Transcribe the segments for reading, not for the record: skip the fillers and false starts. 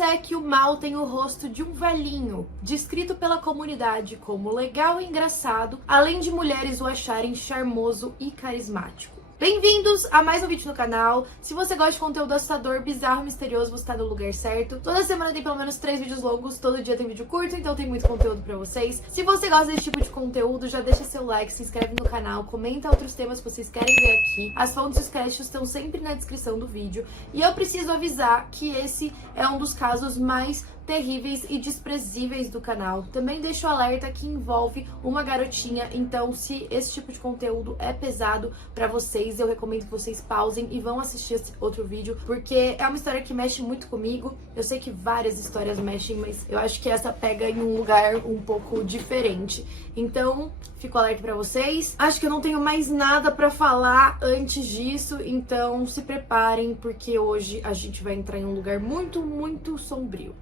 disser que o mal tem o rosto de um velhinho, descrito pela comunidade como legal e engraçado, além de mulheres o acharem charmoso e carismático. Bem-vindos a mais um vídeo no canal. Se você gosta de conteúdo assustador, bizarro, misterioso, você tá no lugar certo. Toda semana tem pelo menos 3 vídeos longos, todo dia tem vídeo curto, então tem muito conteúdo pra vocês. Se você gosta desse tipo de conteúdo, já deixa seu like, se inscreve no canal, comenta outros temas que vocês querem ver aqui. As fontes e os créditos estão sempre na descrição do vídeo. E eu preciso avisar que esse é um dos casos mais terríveis e desprezíveis do canal. Também deixo o alerta que envolve uma garotinha, então se esse tipo de conteúdo é pesado pra vocês, eu recomendo que vocês pausem e vão assistir esse outro vídeo, porque é uma história que mexe muito comigo. Eu sei que várias histórias mexem, mas eu acho que essa pega em um lugar um pouco diferente. Então, fico alerta pra vocês. Acho que eu não tenho mais nada pra falar antes disso, então se preparem, porque hoje a gente vai entrar em um lugar muito, muito sombrio.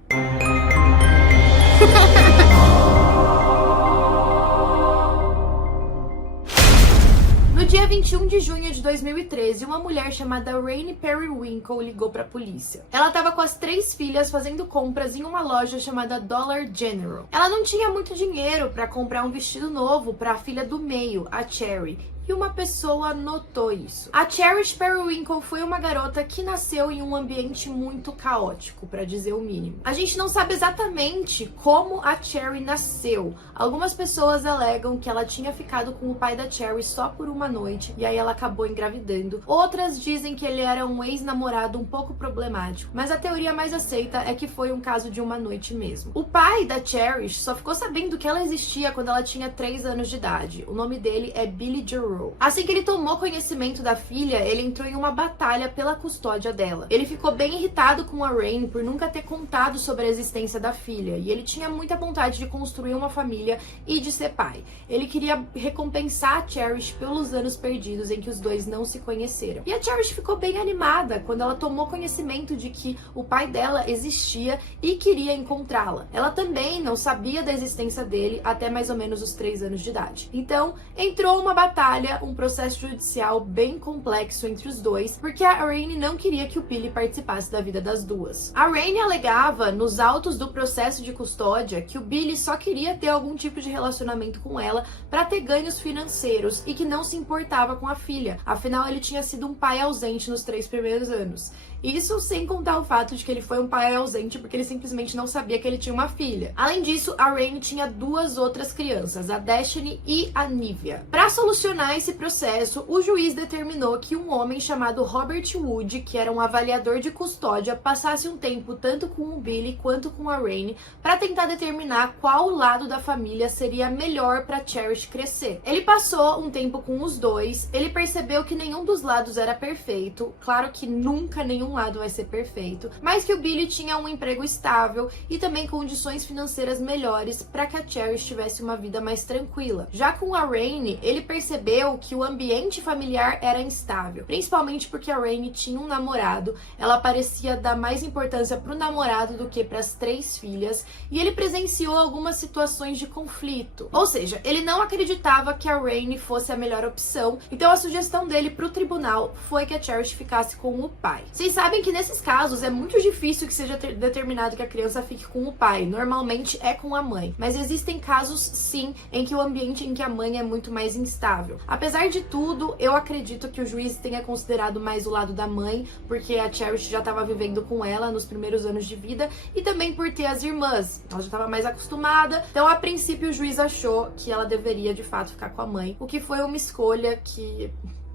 No dia 21 de junho de 2013, uma mulher chamada Rainey Periwinkle ligou pra polícia. Ela estava com as 3 filhas fazendo compras em uma loja chamada Dollar General. Ela não tinha muito dinheiro pra comprar um vestido novo pra filha do meio, a Cherry. E uma pessoa notou isso. A Cherish Periwinkle foi uma garota que nasceu em um ambiente muito caótico, pra dizer o mínimo. A gente não sabe exatamente como a Cherry nasceu. Algumas pessoas alegam que ela tinha ficado com o pai da Cherry só por uma noite e aí ela acabou engravidando. Outras dizem que ele era um ex-namorado um pouco problemático, mas a teoria mais aceita é que foi um caso de uma noite mesmo. O pai da Cherish só ficou sabendo que ela existia quando ela tinha 3 anos de idade. O nome dele é Billy Jarreau. Assim que ele tomou conhecimento da filha, ele entrou em uma batalha pela custódia dela. Ele ficou bem irritado com a Rainey por nunca ter contado sobre a existência da filha, e ele tinha muita vontade de construir uma família e de ser pai. Ele queria recompensar a Cherish pelos anos perdidos em que os dois não se conheceram. E a Cherish ficou bem animada quando ela tomou conhecimento de que o pai dela existia e queria encontrá-la. Ela também não sabia da existência dele até mais ou menos os 3 anos de idade. Então, entrou uma batalha, um processo judicial bem complexo entre os dois, porque a Rainey não queria que o Billy participasse da vida das duas. A Rainey alegava, nos autos do processo de custódia, que o Billy só queria ter algum tipo de relacionamento com ela para ter ganhos financeiros e que não se importava com a filha, afinal ele tinha sido um pai ausente nos 3 primeiros anos. Isso sem contar o fato de que ele foi um pai ausente porque ele simplesmente não sabia que ele tinha uma filha. Além disso, a Rainey tinha 2 outras crianças, a Destiny e a Nivea. Para solucionar esse processo, o juiz determinou que um homem chamado Robert Wood, que era um avaliador de custódia, passasse um tempo tanto com o Billy quanto com a Rainey para tentar determinar qual lado da família seria melhor para Cherish crescer. Ele passou um tempo com os dois, ele percebeu que nenhum dos lados era perfeito, claro que nunca nenhum lado vai ser perfeito, mas que o Billy tinha um emprego estável e também condições financeiras melhores para que a Cherish tivesse uma vida mais tranquila. Já com a Rainey, ele percebeu que o ambiente familiar era instável, principalmente porque a Rainey tinha um namorado, ela parecia dar mais importância pro namorado do que para as 3 filhas, e ele presenciou algumas situações de conflito. Ou seja, ele não acreditava que a Rainey fosse a melhor opção, então a sugestão dele pro tribunal foi que a Cherish ficasse com o pai. Vocês sabem que nesses casos é muito difícil que seja determinado que a criança fique com o pai, normalmente é com a mãe, mas existem casos sim em que o ambiente em que a mãe é muito mais instável. Apesar de tudo, eu acredito que o juiz tenha considerado mais o lado da mãe, porque a Cherish já estava vivendo com ela nos primeiros anos de vida e também por ter as irmãs, ela já estava mais acostumada, então a princípio o juiz achou que ela deveria de fato ficar com a mãe, o que foi uma escolha que...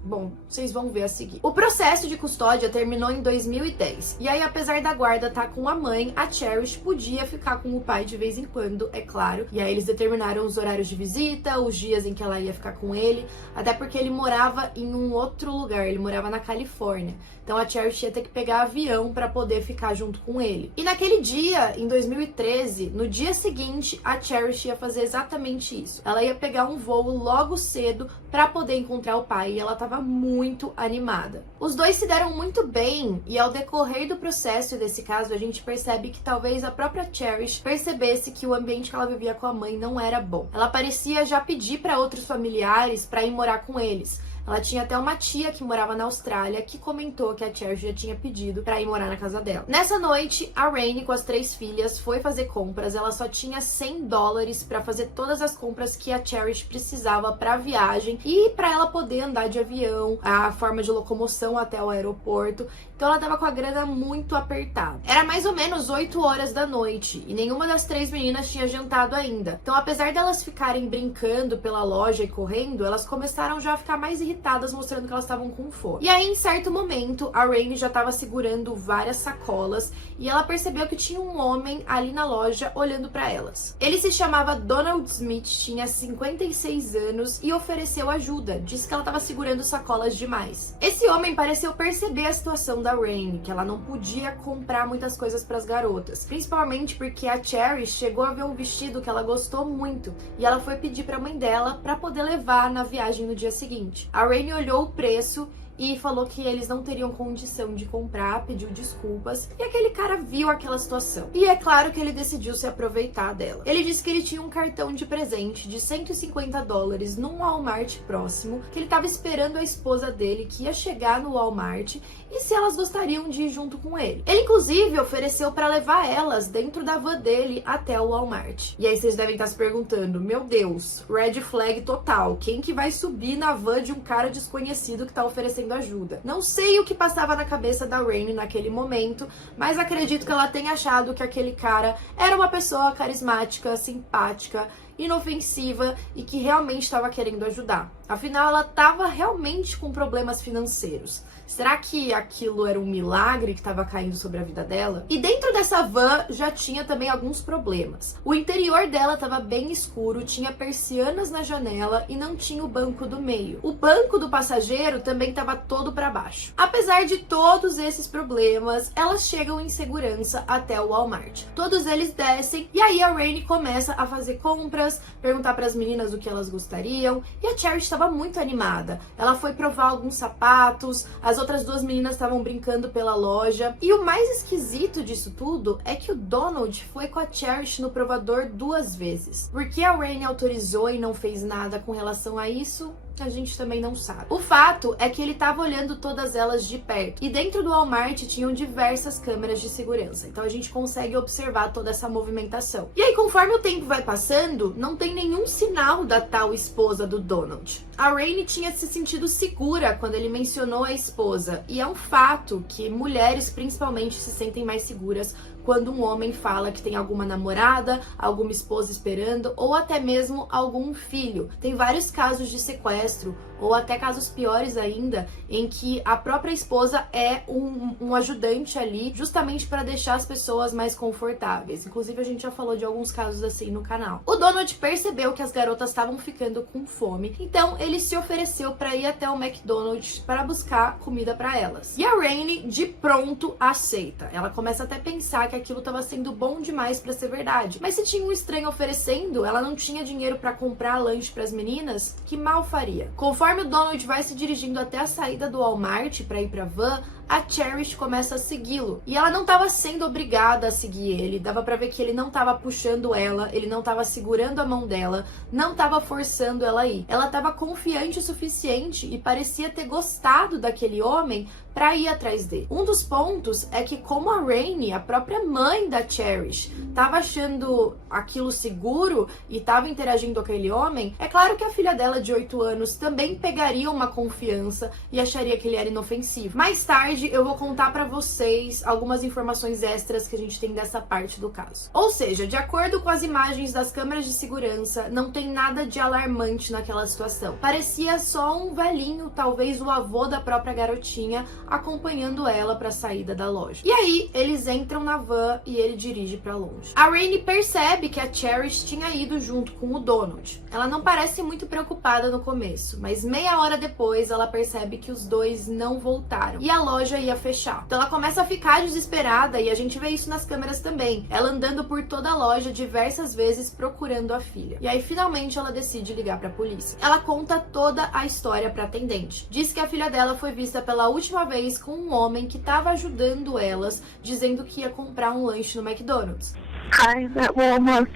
Bom, vocês vão ver a seguir. O processo de custódia terminou em 2010. E aí, apesar da guarda estar com a mãe, a Cherish podia ficar com o pai de vez em quando, é claro. E aí eles determinaram os horários de visita, os dias em que ela ia ficar com ele, até porque ele morava em um outro lugar, ele morava na Califórnia. Então a Cherish ia ter que pegar avião para poder ficar junto com ele. E naquele dia, em 2013, no dia seguinte, a Cherish ia fazer exatamente isso. Ela ia pegar um voo logo cedo para poder encontrar o pai e ela estava muito animada. Os dois se deram muito bem e ao decorrer do processo e desse caso a gente percebe que talvez a própria Cherish percebesse que o ambiente que ela vivia com a mãe não era bom. Ela parecia já pedir para outros familiares para ir morar com eles. Ela tinha até uma tia que morava na Austrália que comentou que a Cherish já tinha pedido pra ir morar na casa dela. Nessa noite, a Rainey com as 3 filhas foi fazer compras. Ela só tinha $100 pra fazer todas as compras que a Cherish precisava pra viagem e pra ela poder andar de avião, a forma de locomoção até o aeroporto. Então ela tava com a grana muito apertada. Era mais ou menos 8 horas da noite e nenhuma das 3 meninas tinha jantado ainda. Então, apesar delas ficarem brincando pela loja e correndo, elas começaram já a ficar mais irritadas, mostrando que elas estavam com fome. E aí, em certo momento, a Rainey já estava segurando várias sacolas e ela percebeu que tinha um homem ali na loja olhando para elas. Ele se chamava Donald Smith, tinha 56 anos e ofereceu ajuda. Disse que ela estava segurando sacolas demais. Esse homem pareceu perceber a situação da Rainey, que ela não podia comprar muitas coisas para as garotas, principalmente porque a Cherish chegou a ver um vestido que ela gostou muito e ela foi pedir para a mãe dela para poder levar na viagem no dia seguinte. A Rainey olhou o preço e falou que eles não teriam condição de comprar, pediu desculpas, e aquele cara viu aquela situação. E é claro que ele decidiu se aproveitar dela. Ele disse que ele tinha um cartão de presente de $150 num Walmart próximo, que ele estava esperando a esposa dele, que ia chegar no Walmart, e se elas gostariam de ir junto com ele. Ele, inclusive, ofereceu para levar elas dentro da van dele até o Walmart. E aí vocês devem estar se perguntando, meu Deus, red flag total, quem que vai subir na van de um cara desconhecido que tá oferecendo ajuda? Não sei o que passava na cabeça da Rainey naquele momento, mas acredito que ela tenha achado que aquele cara era uma pessoa carismática, simpática, inofensiva e que realmente estava querendo ajudar. Afinal, ela estava realmente com problemas financeiros. Será que aquilo era um milagre que estava caindo sobre a vida dela? E dentro dessa van já tinha também alguns problemas. O interior dela estava bem escuro, tinha persianas na janela e não tinha o banco do meio. O banco do passageiro também estava todo para baixo. Apesar de todos esses problemas, elas chegam em segurança até o Walmart. Todos eles descem e aí a Rainey começa a fazer compras, perguntar para as meninas o que elas gostariam, e a Cherish estava muito animada. Ela foi provar alguns sapatos, as outras 2 meninas estavam brincando pela loja. E o mais esquisito disso tudo é que o Donald foi com a Cherish no provador 2 vezes. Por que a Rainey autorizou e não fez nada com relação a isso? A gente também não sabe. O fato é que ele estava olhando todas elas de perto. E dentro do Walmart tinham diversas câmeras de segurança. Então a gente consegue observar toda essa movimentação. E aí, conforme o tempo vai passando, não tem nenhum sinal da tal esposa do Donald. A Rainey tinha se sentido segura quando ele mencionou a esposa. E é um fato que mulheres, principalmente, se sentem mais seguras quando um homem fala que tem alguma namorada, alguma esposa esperando ou até mesmo algum filho. Tem vários casos de sequestro ou até casos piores ainda, em que a própria esposa é um ajudante ali, justamente para deixar as pessoas mais confortáveis. Inclusive, a gente já falou de alguns casos assim no canal. O Donald percebeu que as garotas estavam ficando com fome, então ele se ofereceu para ir até o McDonald's para buscar comida para elas. E a Rainey, de pronto, aceita. Ela começa até a pensar que aquilo estava sendo bom demais para ser verdade. Mas se tinha um estranho oferecendo, ela não tinha dinheiro para comprar lanche para as meninas, que mal faria. Conforme o Donald vai se dirigindo até a saída do Walmart para ir pra van, a Cherish começa a segui-lo. E ela não estava sendo obrigada a seguir ele. Dava pra ver que ele não estava puxando ela, ele não estava segurando a mão dela, não estava forçando ela a ir. Ela estava confiante o suficiente e parecia ter gostado daquele homem para ir atrás dele. Um dos pontos é que, como a Rainey, a própria mãe da Cherish, estava achando aquilo seguro e estava interagindo com aquele homem, é claro que a filha dela de 8 anos também pegaria uma confiança e acharia que ele era inofensivo. Mais tarde eu vou contar para vocês algumas informações extras que a gente tem dessa parte do caso. Ou seja, de acordo com as imagens das câmeras de segurança, não tem nada de alarmante naquela situação. Parecia só um velhinho, talvez o avô da própria garotinha, acompanhando ela para a saída da loja. E aí, eles entram na van e ele dirige para longe. A Rainey percebe que a Cherish tinha ido junto com o Donald. Ela não parece muito preocupada no começo, mas meia hora depois ela percebe que os dois não voltaram e a loja ia fechar. Então ela começa a ficar desesperada e a gente vê isso nas câmeras também. Ela andando por toda a loja diversas vezes procurando a filha. E aí finalmente ela decide ligar para a polícia. Ela conta toda a história para a atendente. Diz que a filha dela foi vista pela última vez com um homem que estava ajudando elas, dizendo que ia comprar um lanche no McDonald's. Hi, I'm at Walmart.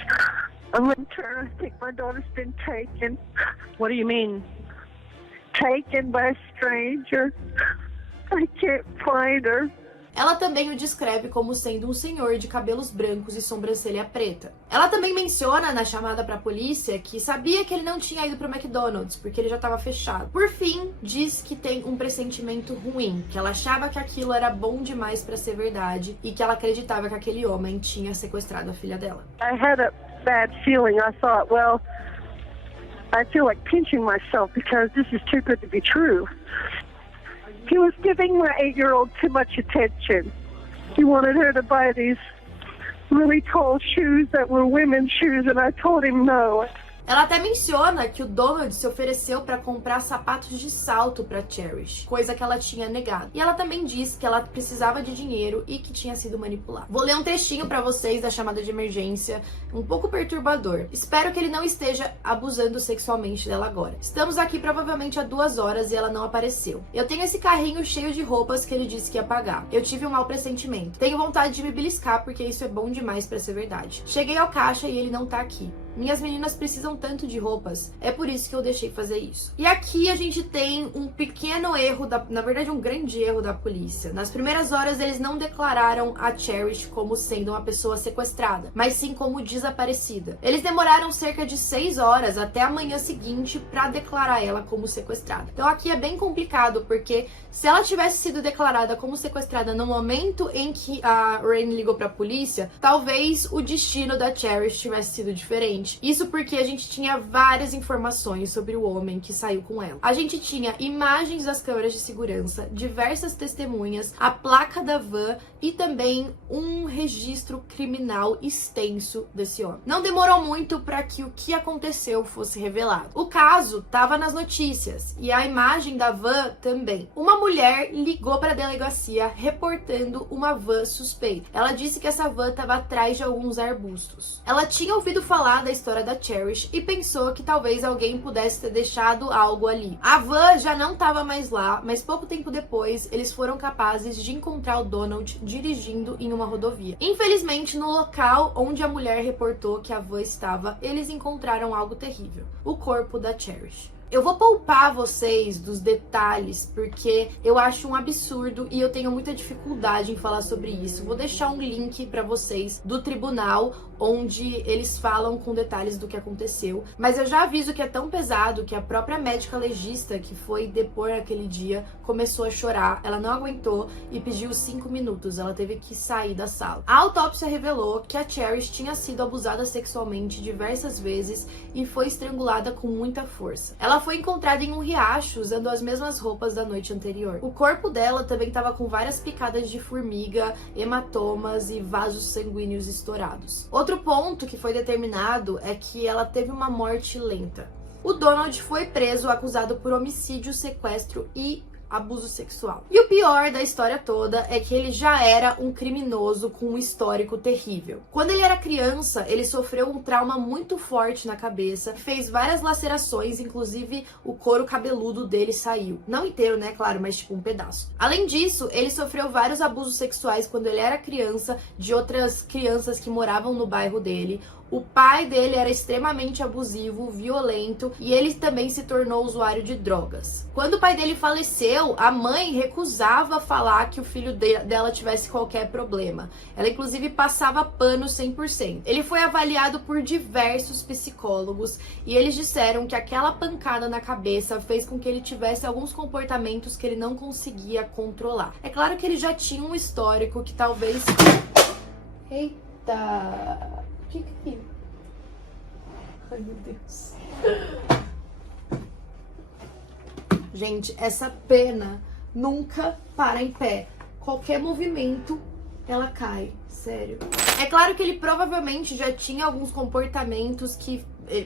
I'm in turn. I think my daughter's been taken. What do you mean? taken by a stranger. I can't find her. Ela também o descreve como sendo um senhor de cabelos brancos e sobrancelha preta. Ela também menciona na chamada pra polícia que sabia que ele não tinha ido pro McDonald's, porque ele já estava fechado. Por fim, diz que tem um pressentimento ruim, que ela achava que aquilo era bom demais pra ser verdade e que ela acreditava que aquele homem tinha sequestrado a filha dela. I had a bad feeling. I thought, well, I feel like pinching myself because this is too good to be true. He was giving my 8-year-old too much attention. He wanted her to buy these really tall shoes that were women's shoes, and I told him no. Ela até menciona que o Donald se ofereceu para comprar sapatos de salto para Cherish, coisa que ela tinha negado. E ela também diz que ela precisava de dinheiro e que tinha sido manipulada. Vou ler um textinho para vocês da chamada de emergência, um pouco perturbador. Espero que ele não esteja abusando sexualmente dela agora. Estamos aqui provavelmente há 2 horas e ela não apareceu. Eu tenho esse carrinho cheio de roupas que ele disse que ia pagar. Eu tive um mau pressentimento. Tenho vontade de me beliscar porque isso é bom demais para ser verdade. Cheguei ao caixa e ele não tá aqui. Minhas meninas precisam tanto de roupas, é por isso que eu deixei fazer isso. E aqui a gente tem um pequeno erro, na verdade um grande erro da polícia. Nas primeiras horas eles não declararam a Cherish como sendo uma pessoa sequestrada, mas sim como desaparecida. Eles demoraram cerca de 6 horas até a manhã seguinte para declarar ela como sequestrada. Então aqui é bem complicado, porque se ela tivesse sido declarada como sequestrada no momento em que a Rain ligou para a polícia, talvez o destino da Cherish tivesse sido diferente. Isso porque a gente tinha várias informações sobre o homem que saiu com ela. A gente tinha imagens das câmeras de segurança, diversas testemunhas, a placa da van e também um registro criminal extenso desse homem. Não demorou muito para que o que aconteceu fosse revelado. O caso estava nas notícias e a imagem da van também. Uma mulher ligou para a delegacia reportando uma van suspeita. Ela disse que essa van estava atrás de alguns arbustos. Ela tinha ouvido falar da história da Cherish e pensou que talvez alguém pudesse ter deixado algo ali. A van já não estava mais lá, mas pouco tempo depois eles foram capazes de encontrar o Donald dirigindo em uma rodovia. Infelizmente, no local onde a mulher reportou que a van estava, eles encontraram algo terrível: o corpo da Cherish. Eu vou poupar vocês dos detalhes, porque eu acho um absurdo e eu tenho muita dificuldade em falar sobre isso. Vou deixar um link para vocês do tribunal, onde eles falam com detalhes do que aconteceu. Mas eu já aviso que é tão pesado que a própria médica legista que foi depor aquele dia começou a chorar. Ela não aguentou e pediu 5 minutos. Ela teve que sair da sala. A autópsia revelou que a Cherish tinha sido abusada sexualmente diversas vezes e foi estrangulada com muita força. Ela foi encontrada em um riacho usando as mesmas roupas da noite anterior. O corpo dela também estava com várias picadas de formiga, hematomas e vasos sanguíneos estourados. Outro ponto que foi determinado é que ela teve uma morte lenta. O Donald foi preso acusado por homicídio, sequestro e abuso sexual. E o pior da história toda é que ele já era um criminoso com um histórico terrível. Quando ele era criança, ele sofreu um trauma muito forte na cabeça, fez várias lacerações, inclusive o couro cabeludo dele saiu. Não inteiro, né, claro, mas tipo um pedaço. Além disso, ele sofreu vários abusos sexuais quando ele era criança, de outras crianças que moravam no bairro dele. O pai dele era extremamente abusivo, violento e ele também se tornou usuário de drogas. Quando o pai dele faleceu, a mãe recusava falar que o filho dela tivesse qualquer problema. Ela inclusive passava pano 100%. Ele foi avaliado por diversos psicólogos e eles disseram que aquela pancada na cabeça fez com que ele tivesse alguns comportamentos que ele não conseguia controlar. É claro que ele já tinha um histórico que talvez... Eita... O que que é? Ai, meu Deus. Gente, essa pena nunca para em pé. Qualquer movimento, ela cai. Sério. É claro que ele provavelmente já tinha alguns comportamentos que,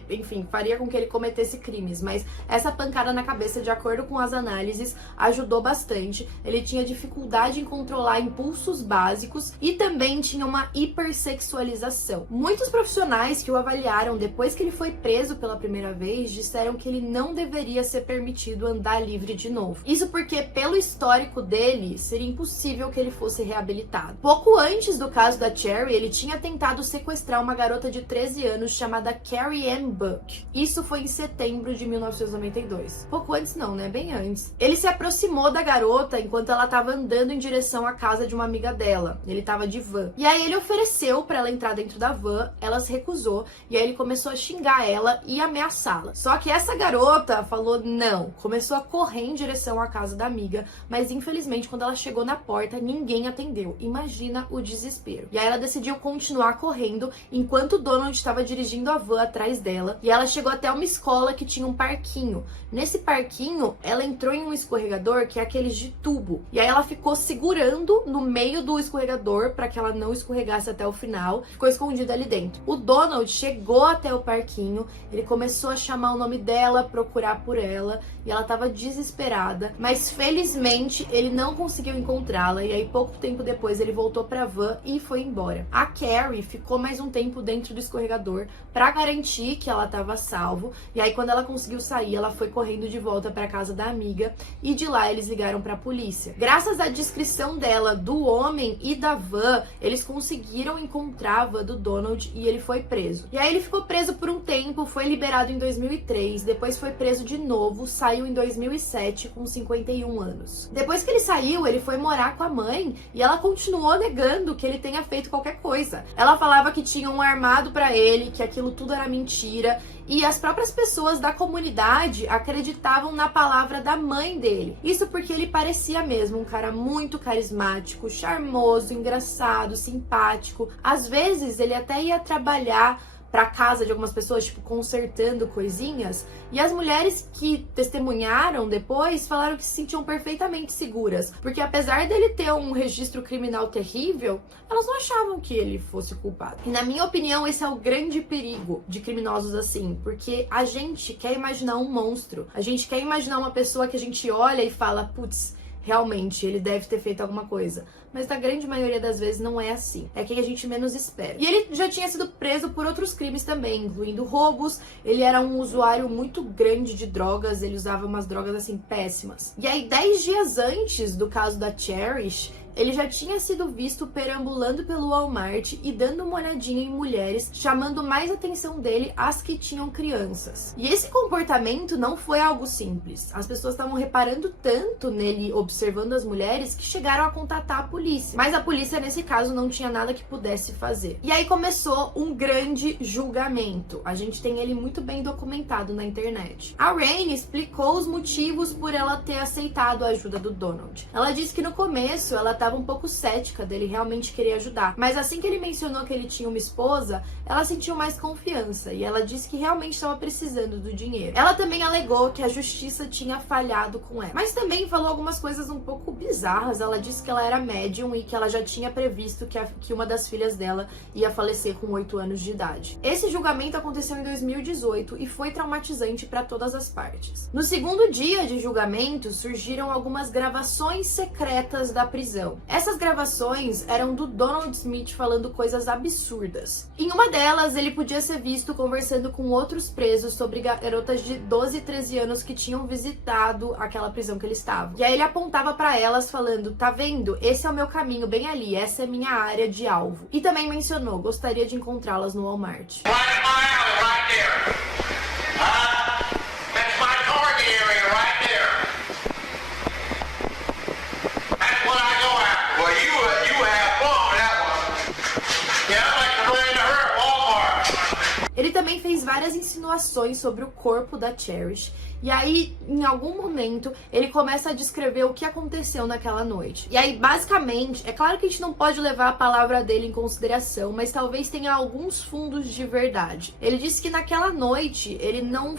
enfim, faria com que ele cometesse crimes, mas essa pancada na cabeça, de acordo com as análises, ajudou bastante. Ele tinha dificuldade em controlar impulsos básicos e também tinha uma hipersexualização. Muitos profissionais que o avaliaram depois que ele foi preso pela primeira vez disseram que ele não deveria ser permitido andar livre de novo. Isso porque, pelo histórico dele, seria impossível que ele fosse reabilitado. Pouco antes do caso da Cherry, ele tinha tentado sequestrar uma garota de 13 anos chamada Carrie Ann Buck. Isso foi em setembro de 1992. Pouco antes não, né? Bem antes. Ele se aproximou da garota enquanto ela estava andando em direção à casa de uma amiga dela. Ele estava de van. E aí ele ofereceu para ela entrar dentro da van, ela se recusou, e aí ele começou a xingar ela e ameaçá-la. Só que essa garota falou não, começou a correr em direção à casa da amiga, mas infelizmente quando ela chegou na porta, ninguém atendeu. Imagina o desespero. E aí ela decidiu continuar correndo enquanto o Donald estava dirigindo a van atrás dela, e ela chegou até uma escola que tinha um parquinho. Nesse parquinho, ela entrou em um escorregador que é aqueles de tubo. E aí ela ficou segurando no meio do escorregador para que ela não escorregasse até o final. Ficou escondida ali dentro. O Donald chegou até o parquinho, ele começou a chamar o nome dela, procurar por ela, e ela estava desesperada, mas felizmente ele não conseguiu encontrá-la, e aí pouco tempo depois ele voltou pra van e foi embora. A Carrie ficou mais um tempo dentro do escorregador para garantir que ela estava a salvo, e aí quando ela conseguiu sair, ela foi correndo de volta para casa da amiga, e de lá eles ligaram para a polícia. Graças à descrição dela, do homem e da van, eles conseguiram encontrar a van do Donald e ele foi preso. E aí ele ficou preso por um tempo, foi liberado em 2003, depois foi preso de novo, saiu em 2007 com 51 anos. Depois que ele saiu, ele foi morar com a mãe e ela continuou negando que ele tenha feito qualquer coisa. Ela falava que tinha um armado pra ele, que aquilo tudo era mentira, e as próprias pessoas da comunidade acreditavam na palavra da mãe dele. Isso porque ele parecia mesmo um cara muito carismático, charmoso, engraçado, simpático. Às vezes ele até ia trabalhar pra casa de algumas pessoas, tipo, consertando coisinhas, e as mulheres que testemunharam depois falaram que se sentiam perfeitamente seguras, porque apesar dele ter um registro criminal terrível, elas não achavam que ele fosse culpado. E na minha opinião, esse é o grande perigo de criminosos assim, porque a gente quer imaginar um monstro, a gente quer imaginar uma pessoa que a gente olha e fala, putz, realmente, ele deve ter feito alguma coisa. Mas na grande maioria das vezes não é assim. É quem a gente menos espera. E ele já tinha sido preso por outros crimes também, incluindo roubos. Ele era um usuário muito grande de drogas. Ele usava umas drogas, assim, péssimas. E aí, 10 dias antes do caso da Cherish, ele já tinha sido visto perambulando pelo Walmart e dando uma olhadinha em mulheres, chamando mais atenção dele as que tinham crianças. E esse comportamento não foi algo simples. As pessoas estavam reparando tanto nele observando as mulheres que chegaram a contatar a polícia. Mas a polícia, nesse caso, não tinha nada que pudesse fazer. E aí começou um grande julgamento. A gente tem ele muito bem documentado na internet. A Rain explicou os motivos por ela ter aceitado a ajuda do Donald. Ela disse que no começo ela estava um pouco cética dele realmente querer ajudar, mas assim que ele mencionou que ele tinha uma esposa, ela sentiu mais confiança e ela disse que realmente estava precisando do dinheiro. Ela também alegou que a justiça tinha falhado com ela, mas também falou algumas coisas um pouco bizarras. Ela disse que ela era médium e que ela já tinha previsto que uma das filhas dela ia falecer com 8 anos de idade. Esse julgamento aconteceu em 2018 e foi traumatizante para todas as partes. No segundo dia de julgamento, surgiram algumas gravações secretas da prisão. Essas gravações eram do Donald Smith falando coisas absurdas. Em uma delas, ele podia ser visto conversando com outros presos sobre garotas de 12 e 13 anos que tinham visitado aquela prisão que ele estava. E aí ele apontava para elas falando, tá vendo? Esse é o meu caminho bem ali, essa é minha área de alvo. E também mencionou, gostaria de encontrá-las no Walmart. Ele também fez várias insinuações sobre o corpo da Cherish. E aí, em algum momento, ele começa a descrever o que aconteceu naquela noite. E aí, basicamente, é claro que a gente não pode levar a palavra dele em consideração, mas talvez tenha alguns fundos de verdade. Ele disse que naquela noite, ele não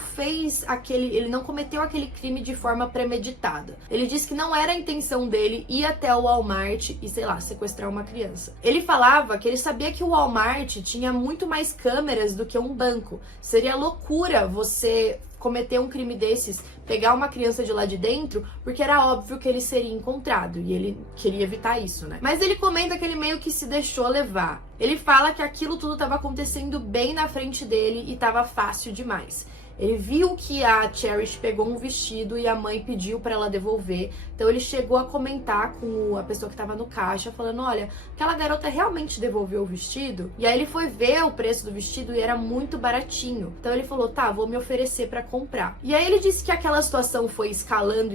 cometeu aquele crime de forma premeditada. Ele disse que não era a intenção dele ir até o Walmart e, sei lá, sequestrar uma criança. Ele falava que ele sabia que o Walmart tinha muito mais câmeras do que um banco. Seria loucura você cometer um crime desses, pegar uma criança de lá de dentro, porque era óbvio que ele seria encontrado, e ele queria evitar isso, né? Mas ele comenta que ele meio que se deixou levar. Ele fala que aquilo tudo estava acontecendo bem na frente dele e estava fácil demais. Ele viu que a Cherish pegou um vestido e a mãe pediu pra ela devolver. Então ele chegou a comentar com a pessoa que tava no caixa, falando, olha, aquela garota realmente devolveu o vestido? E aí ele foi ver o preço do vestido e era muito baratinho. Então ele falou, tá, vou me oferecer pra comprar. E aí ele disse que aquela situação foi escalando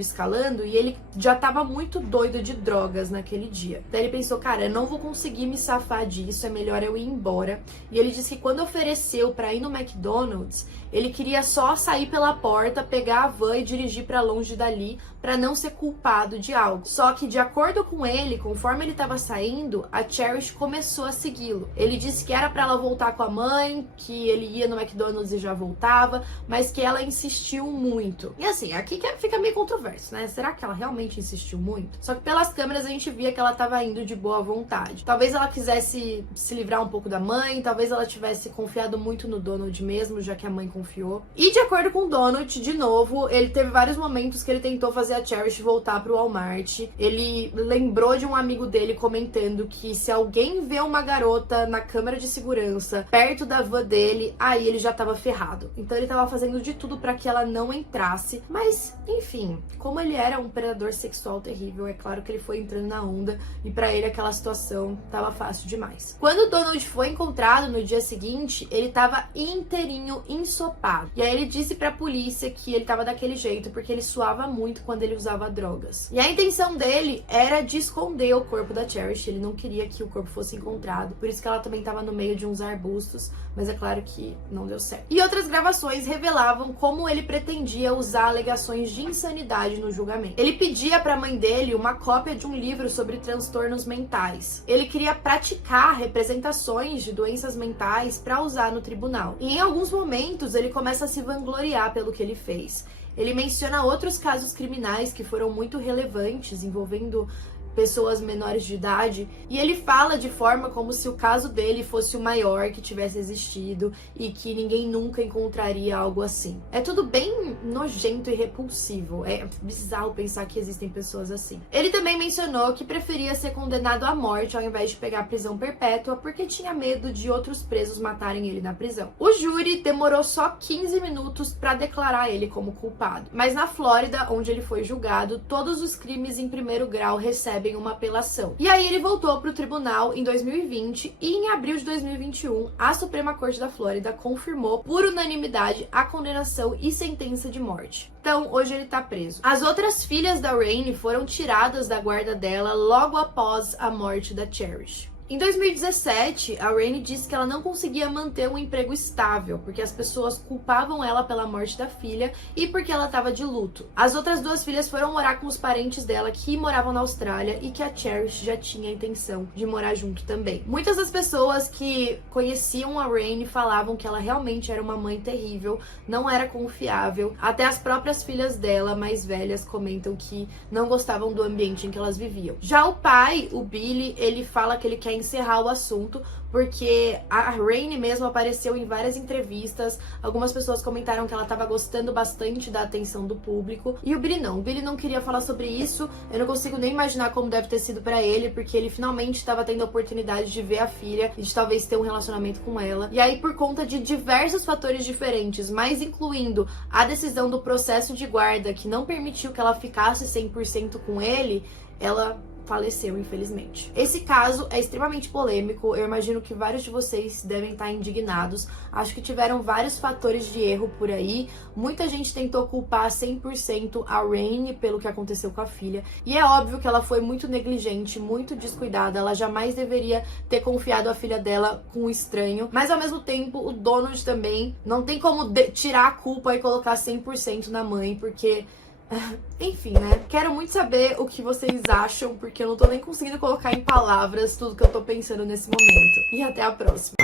e ele já tava muito doido de drogas naquele dia. Daí ele pensou, cara, eu não vou conseguir me safar disso, é melhor eu ir embora. E ele disse que quando ofereceu pra ir no McDonald's, ele queria só sair pela porta, pegar a van e dirigir pra longe dali, pra não ser culpado de algo. Só que, de acordo com ele, conforme ele tava saindo, a Cherish começou a segui-lo. Ele disse que era pra ela voltar com a mãe, que ele ia no McDonald's e já voltava, mas que ela insistiu muito. E assim, aqui fica meio controverso, né? Será que ela realmente insistiu muito? Só que pelas câmeras a gente via que ela tava indo de boa vontade. Talvez ela quisesse se livrar um pouco da mãe, talvez ela tivesse confiado muito no Donald mesmo, já que a mãe confiou. E de acordo com o Donald, de novo, ele teve vários momentos que ele tentou fazer a Cherish voltar pro Walmart. Ele lembrou de um amigo dele comentando que se alguém vê uma garota na câmera de segurança perto da van dele, aí ele já tava ferrado. Então ele tava fazendo de tudo pra que ela não entrasse. Mas, enfim, como ele era um predador sexual terrível, é claro que ele foi entrando na onda e pra ele aquela situação tava fácil demais. Quando o Donald foi encontrado no dia seguinte, ele tava inteirinho ensopado. E aí ele disse pra polícia que ele tava daquele jeito porque ele suava muito quando ele usava drogas. E a intenção dele era de esconder o corpo da Cherish, ele não queria que o corpo fosse encontrado, por isso que ela também tava no meio de uns arbustos, mas é claro que não deu certo. E outras gravações revelavam como ele pretendia usar alegações de insanidade no julgamento. Ele pedia pra mãe dele uma cópia de um livro sobre transtornos mentais. Ele queria praticar representações de doenças mentais pra usar no tribunal. E em alguns momentos ele começa a se vangloriar pelo que ele fez. Ele menciona outros casos criminais que foram muito relevantes, envolvendo pessoas menores de idade, e ele fala de forma como se o caso dele fosse o maior que tivesse existido e que ninguém nunca encontraria algo assim. É tudo bem nojento e repulsivo, é bizarro pensar que existem pessoas assim. Ele também mencionou que preferia ser condenado à morte ao invés de pegar prisão perpétua porque tinha medo de outros presos matarem ele na prisão. O júri demorou só 15 minutos para declarar ele como culpado, mas na Flórida, onde ele foi julgado, todos os crimes em primeiro grau recebem uma apelação. E aí ele voltou para o tribunal em 2020 e em abril de 2021 a Suprema Corte da Flórida confirmou por unanimidade a condenação e sentença de morte. Então, hoje ele tá preso. As outras filhas da Rainey foram tiradas da guarda dela logo após a morte da Cherish. Em 2017, a Rainey disse que ela não conseguia manter um emprego estável, porque as pessoas culpavam ela pela morte da filha e porque ela estava de luto. As outras duas filhas foram morar com os parentes dela que moravam na Austrália e que a Cherish já tinha a intenção de morar junto também. Muitas das pessoas que conheciam a Rainey falavam que ela realmente era uma mãe terrível, não era confiável. Até as próprias filhas dela, mais velhas, comentam que não gostavam do ambiente em que elas viviam. Já o pai, o Billy, ele fala que ele quer encerrar o assunto, porque a Rainey mesmo apareceu em várias entrevistas, algumas pessoas comentaram que ela estava gostando bastante da atenção do público, e o Billy não queria falar sobre isso. Eu não consigo nem imaginar como deve ter sido pra ele, porque ele finalmente estava tendo a oportunidade de ver a filha e de talvez ter um relacionamento com ela, e aí por conta de diversos fatores diferentes, mas incluindo a decisão do processo de guarda que não permitiu que ela ficasse 100% com ele, ela faleceu, infelizmente. Esse caso é extremamente polêmico, eu imagino que vários de vocês devem estar indignados. Acho que tiveram vários fatores de erro por aí, muita gente tentou culpar 100% a Rainey pelo que aconteceu com a filha, e é óbvio que ela foi muito negligente, muito descuidada, ela jamais deveria ter confiado a filha dela com um estranho, mas ao mesmo tempo o Donald também não tem como tirar a culpa e colocar 100% na mãe, porque enfim, né? Quero muito saber o que vocês acham, porque eu não tô nem conseguindo colocar em palavras tudo que eu tô pensando nesse momento. E até a próxima.